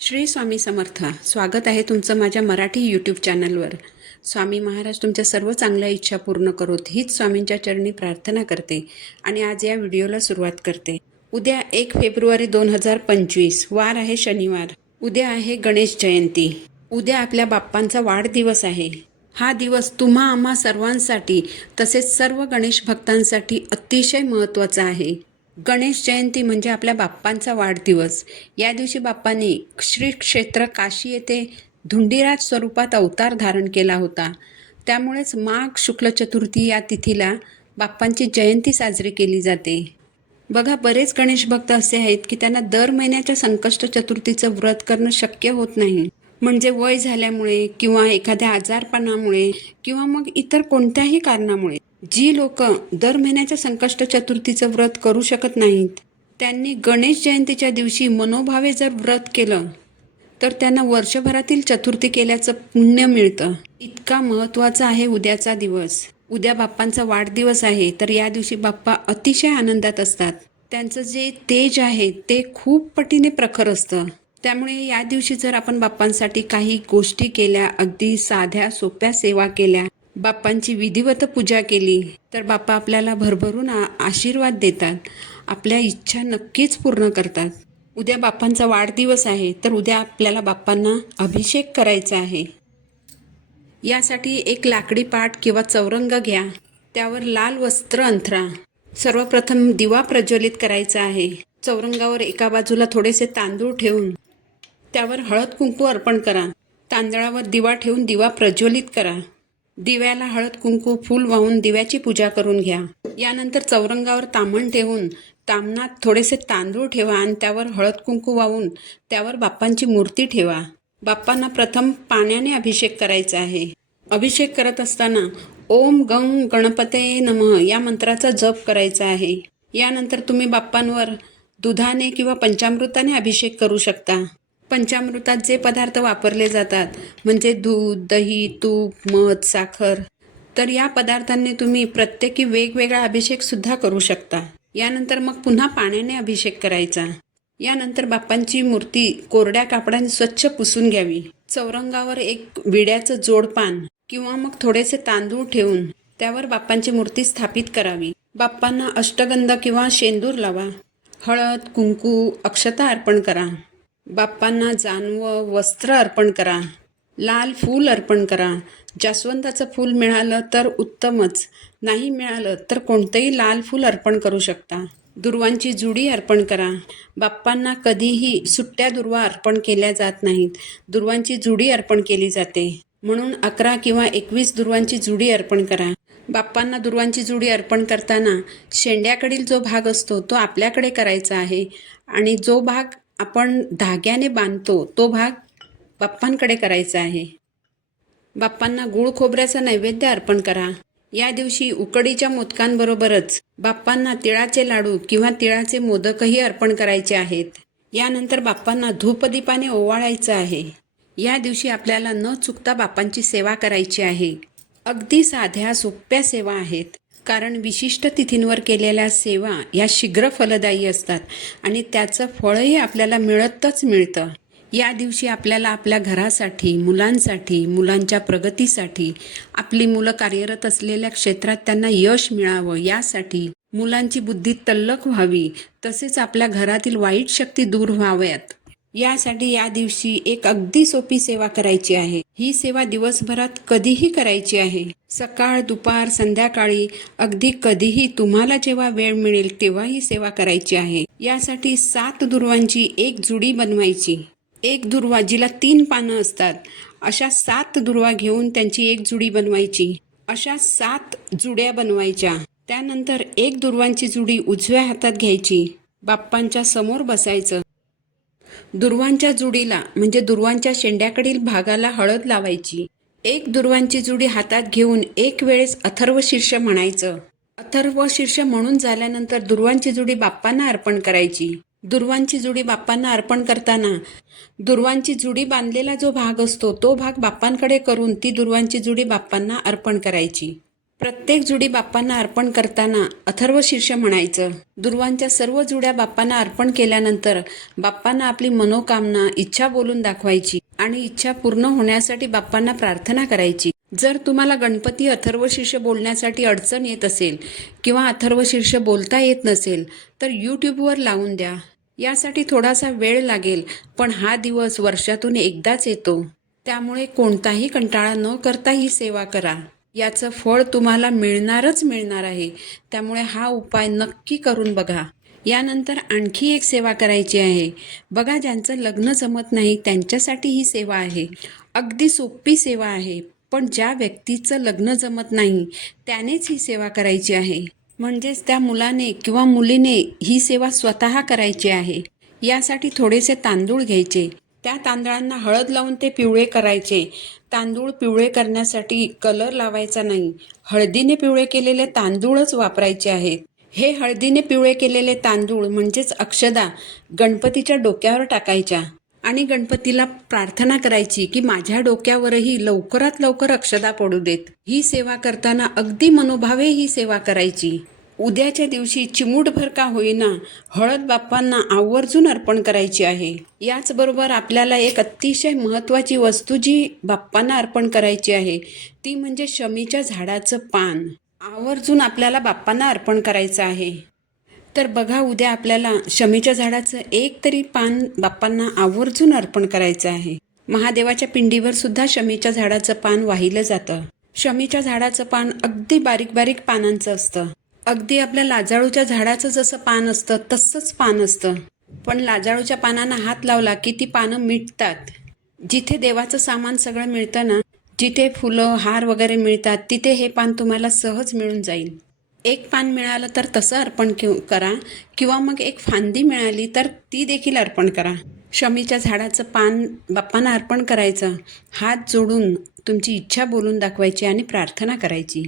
श्री स्वामी समर्थ. स्वागत आहे तुमचं माझ्या मराठी यूट्यूब चॅनलवर. स्वामी महाराज तुमच्या सर्व चांगल्या इच्छा पूर्ण करोत हीच स्वामींच्या चरणी प्रार्थना करते आणि आज या व्हिडिओला सुरुवात करते. उद्या 1 फेब्रुवारी 2025 वार आहे शनिवार. उद्या आहे गणेश जयंती. उद्या आपल्या बाप्पांचा वाढदिवस आहे. हा दिवस तुम्हा आम्हा सर्वांसाठी तसेच सर्व गणेश भक्तांसाठी अतिशय महत्त्वाचा आहे. गणेश जयंती म्हणजे आपल्या बाप्पांचा वाढदिवस. या दिवशी बाप्पांनी श्री क्षेत्र काशी येथे धुंडीराज स्वरूपात अवतार धारण केला होता. त्यामुळेच माघ शुक्ल चतुर्थी या तिथीला बाप्पांची जयंती साजरी केली जाते. बघा, बरेच गणेश भक्त असे आहेत की त्यांना दर महिन्याच्या संकष्ट चतुर्थीचं व्रत करणं शक्य होत नाही. म्हणजे वय झाल्यामुळे किंवा एखाद्या आजारपणामुळे किंवा मग इतर कोणत्याही कारणामुळे जी लोक दर महिन्याच्या संकष्ट चतुर्थीचं व्रत करू शकत नाहीत, त्यांनी गणेश जयंतीच्या दिवशी मनोभावे जर व्रत केलं तर त्यांना वर्षभरातील चतुर्थी केल्याचं पुण्य मिळतं. इतका महत्त्वाचा आहे उद्याचा दिवस. उद्या बाप्पांचा वाढदिवस आहे, तर या दिवशी बाप्पा अतिशय आनंदात असतात. त्यांचं जे तेज आहे ते खूप पटीने प्रखर असतं. त्यामुळे या दिवशी जर आपण बाप्पांसाठी काही गोष्टी केल्या, अगदी साध्या सोप्या सेवा केल्या, बाप्पांची विधिवत पूजा केली, तर बाप्पा आपल्याला भरभरून आशीर्वाद देतात. आपल्या इच्छा नक्कीच पूर्ण करतात. उद्या बाप्पांचा वाढदिवस आहे, तर उद्या आपल्याला बाप्पांना अभिषेक करायचा आहे. यासाठी एक लाकडी पाट किंवा चौरंग घ्या. त्यावर लाल वस्त्र अंथरा. सर्वप्रथम दिवा प्रज्वलित करायचा आहे. चौरंगावर एका बाजूला थोडेसे तांदूळ ठेवून त्यावर हळद कुंकू अर्पण करा. तांदळावर दिवा ठेवून दिवा प्रज्वलित करा. दिव्याला हळद कुंकू फूल वाहून दिव्याची पूजा करून घ्या. यानंतर चौरंगावर ताम्हण ठेवून ताम्हणात थोडेसे तांदूळ ठेवा आणि त्यावर हळद कुंकू वाहून त्यावर बाप्पांची मूर्ती ठेवा. बाप्पांना प्रथम पाण्याने अभिषेक करायचा आहे. अभिषेक करत असताना ओम गंग गणपतये नमः या मंत्राचा जप करायचा आहे. यानंतर तुम्ही बाप्पांवर दुधाने किंवा पंचामृताने अभिषेक करू शकता. पंचामृतात जे पदार्थ वापरले जातात म्हणजे दूध, दही, तूप, मध, साखर, तर या पदार्थांनी तुम्ही प्रत्येकी वेगवेगळा अभिषेकसुद्धा करू शकता. यानंतर मग पुन्हा पाण्याने अभिषेक करायचा. यानंतर बाप्पांची मूर्ती कोरड्या कापडाने स्वच्छ पुसून घ्यावी. चौरंगावर एक विड्याचं जोडपान किंवा मग थोडेसे तांदूळ ठेवून त्यावर बाप्पांची मूर्ती स्थापित करावी. बाप्पांना अष्टगंध किंवा शेंदूर लावा. हळद, कुंकू, अक्षता अर्पण करा. बाप्पांना जानवं, वस्त्र अर्पण करा. लाल फूल अर्पण करा. जास्वंदाचं फूल मिळालं तर उत्तमच, नाही मिळालं तर कोणतंही लाल फूल अर्पण करू शकता. दुर्वांची जुडी अर्पण करा. बाप्पांना कधीही सुट्ट्या दुर्वा अर्पण केल्या जात नाहीत. दुर्वांची जुडी अर्पण केली जाते. म्हणून 11 किंवा 21 दुर्वांची जुडी अर्पण करा. बाप्पांना दुर्वांची जुडी अर्पण करताना शेंड्याकडील जो भाग असतो तो आपल्याकडे करायचा आहे आणि जो भाग आपण धाग्याने बांधतो तो भाग बाप्पांकडे करायचा आहे. बाप्पांना गूळ खोबऱ्याचा नैवेद्य अर्पण करा. या दिवशी उकडीच्या मोदकांबरोबरच बाप्पांना तिळाचे लाडू किंवा तिळाचे मोदकही अर्पण करायचे आहेत. यानंतर बाप्पांना धूपदीपाने ओवाळायचं आहे. या दिवशी आपल्याला न चुकता बाप्पांची सेवा करायची आहे. अगदी साध्या सोप्या सेवा आहेत, कारण विशिष्ट तिथींवर केलेल्या सेवा या शीघ्र फलदायी असतात आणि त्याचं फळही आपल्याला मिळतच मिळतं. या दिवशी आपल्याला आपल्या घरासाठी, मुलांसाठी, मुलांच्या प्रगतीसाठी, आपली मुलं कार्यरत असलेल्या क्षेत्रात त्यांना यश मिळावं यासाठी, मुलांची बुद्धी तल्लख व्हावी, तसेच आपल्या घरातील वाईट शक्ती दूर व्हाव्यात यासाठी या दिवशी एक अगदी सोपी सेवा करायची आहे. ही सेवा दिवसभरात कधीही करायची आहे. सकाळ, दुपार, संध्याकाळी, अगदी कधीही तुम्हाला जेव्हा वेळ मिळेल तेव्हा ही सेवा करायची आहे. यासाठी 7 दुर्वांची एक जुडी बनवायची. एक दुर्वा जिला 3 पानं असतात अशा 7 दुर्वा घेऊन त्यांची एक जुडी बनवायची. अशा 7 जुड्या बनवायच्या. त्यानंतर एक दुर्वांची जुडी उजव्या हातात घ्यायची. बाप्पांच्या समोर बसायचं. दुर्वांच्या जुडीला म्हणजे दुर्वांच्या शेंड्याकडील भागाला हळद लावायची. एक दुर्वांची जुडी हातात घेऊन एक वेळेस अथर्व शीर्ष म्हणायचं. अथर्व शीर्ष म्हणून झाल्यानंतर दुर्वांची जुडी बाप्पांना अर्पण करायची. दुर्वांची जुडी बाप्पांना अर्पण करताना दुर्वांची जुडी बांधलेला जो भाग असतो तो भाग बाप्पांकडे करून ती दुर्वांची जुडी बाप्पांना अर्पण करायची. प्रत्येक जुडी बाप्पांना अर्पण करताना अथर्व शीर्ष म्हणायचं. दुर्वांच्या सर्व जुड्या बाप्पांना अर्पण केल्यानंतर बाप्पांना आपली मनोकामना, इच्छा बोलून दाखवायची आणि इच्छा पूर्ण होण्यासाठी बाप्पांना प्रार्थना करायची. जर तुम्हाला गणपती अथर्व शीर्ष बोलण्यासाठी अडचण येत असेल किंवा अथर्व शीर्ष बोलता येत नसेल तर यूट्यूबवर लावून द्या. यासाठी थोडासा वेळ लागेल, पण हा दिवस वर्षातून एकदाच येतो. त्यामुळे कोणताही कंटाळा न करता ही सेवा करा. याचं फळ तुम्हाला मिळणारच मिळणार आहे. त्यामुळे हा उपाय नक्की करून बघा. यानंतर आणखी एक सेवा करायची आहे. बघा, ज्यांचं लग्न जमत नाही त्यांच्यासाठी ही सेवा आहे. अगदी सोपी सेवा आहे, पण ज्या व्यक्तीचं लग्न जमत नाही त्यानेच ही सेवा करायची आहे. म्हणजेच त्या मुलाने किंवा मुलीने ही सेवा स्वतः करायची आहे. यासाठी थोडेसे तांदूळ घ्यायचे. त्या तांदळांना हळद लावून ते पिवळे करायचे. तांदूळ पिवळे करण्यासाठी कलर लावायचा नाही. हळदीने पिवळे केलेले तांदूळच वापरायचे आहेत. हे हळदीने पिवळे केलेले तांदूळ म्हणजेच अक्षदा गणपतीच्या डोक्यावर टाकायच्या आणि गणपतीला प्रार्थना करायची की माझ्या डोक्यावरही लवकरात लवकर अक्षदा पडू देत. ही सेवा करताना अगदी मनोभावे ही सेवा करायची. उद्याच्या दिवशी चिमूटभर का होईना हळद बाप्पांना आवर्जून अर्पण करायची आहे. याचबरोबर आपल्याला एक अतिशय महत्त्वाची वस्तू जी बाप्पांना अर्पण करायची आहे ती म्हणजे शमीच्या झाडाचं पान आवर्जून आपल्याला बाप्पांना अर्पण करायचं आहे. तर बघा, उद्या आपल्याला शमीच्या झाडाचं एक तरी पान बाप्पांना आवर्जून अर्पण करायचं आहे. महादेवाच्या पिंडीवर सुद्धा शमीच्या झाडाचं पान वाहिलं जातं. शमीच्या झाडाचं पान अगदी बारीक बारीक पानांचं असतं. अगदी आपल्या लाजाळूच्या झाडाचं जसं पान असतं तसंच पान असतं. पण लाजाळूच्या पानांना हात लावला की ती पानं मिटतात. जिथे देवाचं सामान सगळं मिळतं ना, जिथे फुलं हार वगैरे मिळतात तिथे हे पान तुम्हाला सहज मिळून जाईल. एक पान मिळालं तर तसं अर्पण करा किंवा मग एक फांदी मिळाली तर ती देखील अर्पण करा. शमीच्या झाडाचं पान बाप्पांना अर्पण करायचं. हात जोडून तुमची इच्छा बोलून दाखवायची आणि प्रार्थना करायची.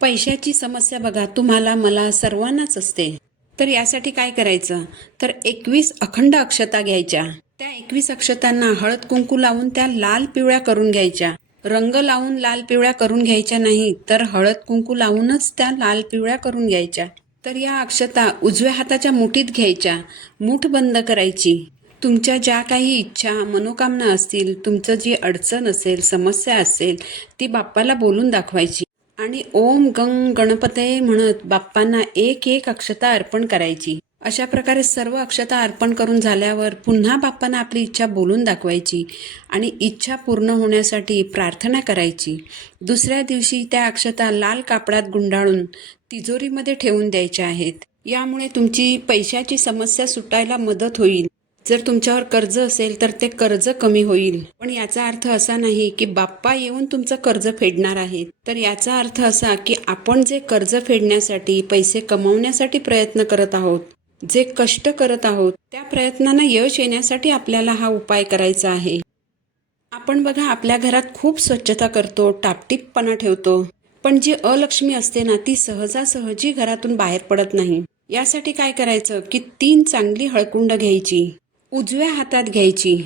पैशाची समस्या बघा, तुम्हाला मला सर्वांनाच असते. तर यासाठी काय करायचं तर 21 अखंड अक्षता घ्यायच्या. त्या 21 अक्षतांना हळद कुंकू लावून त्या लाल पिवळ्या करून घ्यायच्या. रंग लावून लाल पिवळ्या करून घ्यायच्या नाही तर हळद कुंकू लावूनच त्या लाल पिवळ्या करून घ्यायच्या. तर या अक्षता उजव्या हाताच्या मुठीत घ्यायच्या. मूठ बंद करायची. तुमच्या ज्या काही इच्छा मनोकामना असतील, तुमचं जी अडचण असेल, समस्या असेल ती बाप्पाला बोलून दाखवायची आणि ओम गंग गणपते म्हणत बाप्पांना एक एक अक्षता अर्पण करायची. अशा प्रकारे सर्व अक्षता अर्पण करून झाल्यावर पुन्हा बाप्पांना आपली इच्छा बोलून दाखवायची आणि इच्छा पूर्ण होण्यासाठी प्रार्थना करायची. दुसऱ्या दिवशी त्या अक्षता लाल कापडात गुंडाळून तिजोरीमध्ये ठेवून द्यायच्या आहेत. यामुळे तुमची पैशाची समस्या सुटायला मदत होईल. जर तुमच्यावर कर्ज असेल तर ते कर्ज कमी होईल. पण याचा अर्थ असा नाही की बाप्पा येऊन तुमचं कर्ज फेडणार आहेत. तर याचा अर्थ असा की आपण जे कर्ज फेडण्यासाठी, पैसे कमवण्यासाठी प्रयत्न करत आहोत, जे कष्ट करत आहोत, त्या प्रयत्नांना यश येण्यासाठी आपल्याला हा उपाय करायचा आहे. आपण बघा, आपल्या घरात खूप स्वच्छता करतो, टापटीपपणा ठेवतो, पण जी अलक्ष्मी असते ना ती सहजासहजी घरातून बाहेर पडत नाही. यासाठी काय करायचं की 3 चांगली हळकुंड घ्यायची, उजव्या हातात घ्यायची.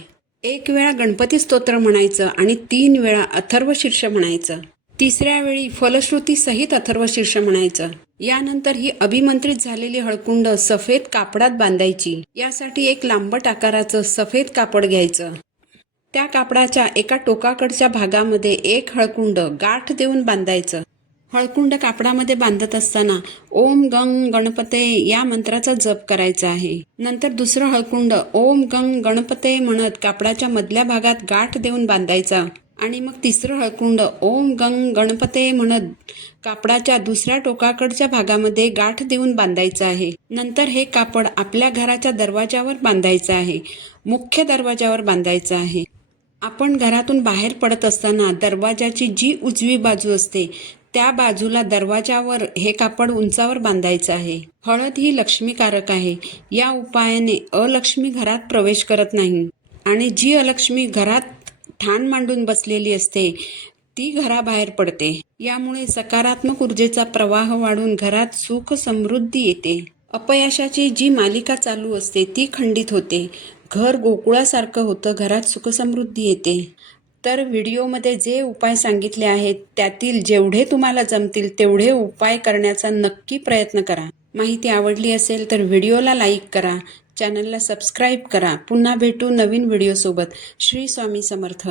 1 वेळा गणपती स्तोत्र म्हणायचं आणि 3 वेळा अथर्व शीर्ष म्हणायचं. तिसऱ्या वेळी फलश्रुती सहित अथर्व शीर्ष म्हणायचं. यानंतर ही अभिमंत्रित झालेली हळकुंड सफेद कापडात बांधायची. यासाठी एक लांबट आकाराचं सफेद कापड घ्यायचं. त्या कापडाच्या एका टोकाकडच्या भागामध्ये एक हळकुंड गाठ देऊन बांधायचं. हळकुंड कापडामध्ये बांधत असताना ओम गंग गणपते या मंत्राचा जप करायचा आहे. नंतर दुसरं हळकुंड ओम गंग गणपते म्हणत कापडाच्या मधल्या भागात गाठ देऊन बांधायचा आणि मग तिसरं हळकुंड ओम गंग गणपते म्हणत कापडाच्या दुसऱ्या टोकाकडच्या भागामध्ये गाठ देऊन बांधायचं आहे. नंतर हे कापड आपल्या घराच्या दरवाजावर बांधायचं आहे, मुख्य दरवाजावर बांधायचं आहे. आपण घरातून बाहेर पडत असताना दरवाजाची जी उजवी बाजू असते त्या बाजूला दरवाजावर हे कापड उंचावर बांधायचं आहे. हळद ही लक्ष्मीकारक आहे. या उपायाने अलक्ष्मी घरात प्रवेश करत नाही आणि जी अलक्ष्मी घरात ठाण मांडून बसलेली असते ती घराबाहेर पडते. यामुळे सकारात्मक ऊर्जेचा प्रवाह वाढून घरात सुख समृद्धी येते. अपयशाची जी मालिका चालू असते ती खंडित होते. घर गोकुळासारखं होतं, घरात सुखसमृद्धी येते. तर व्हिडिओमध्ये जे उपाय सांगितले आहेत त्यातील जेवढे तुम्हाला जमतील तेवढे उपाय करण्याचा नक्की प्रयत्न करा. माहिती आवडली असेल तर व्हिडिओला लाईक करा, चॅनलला सबस्क्राईब करा. पुन्हा भेटू नवीन व्हिडिओसोबत. श्री स्वामी समर्थ.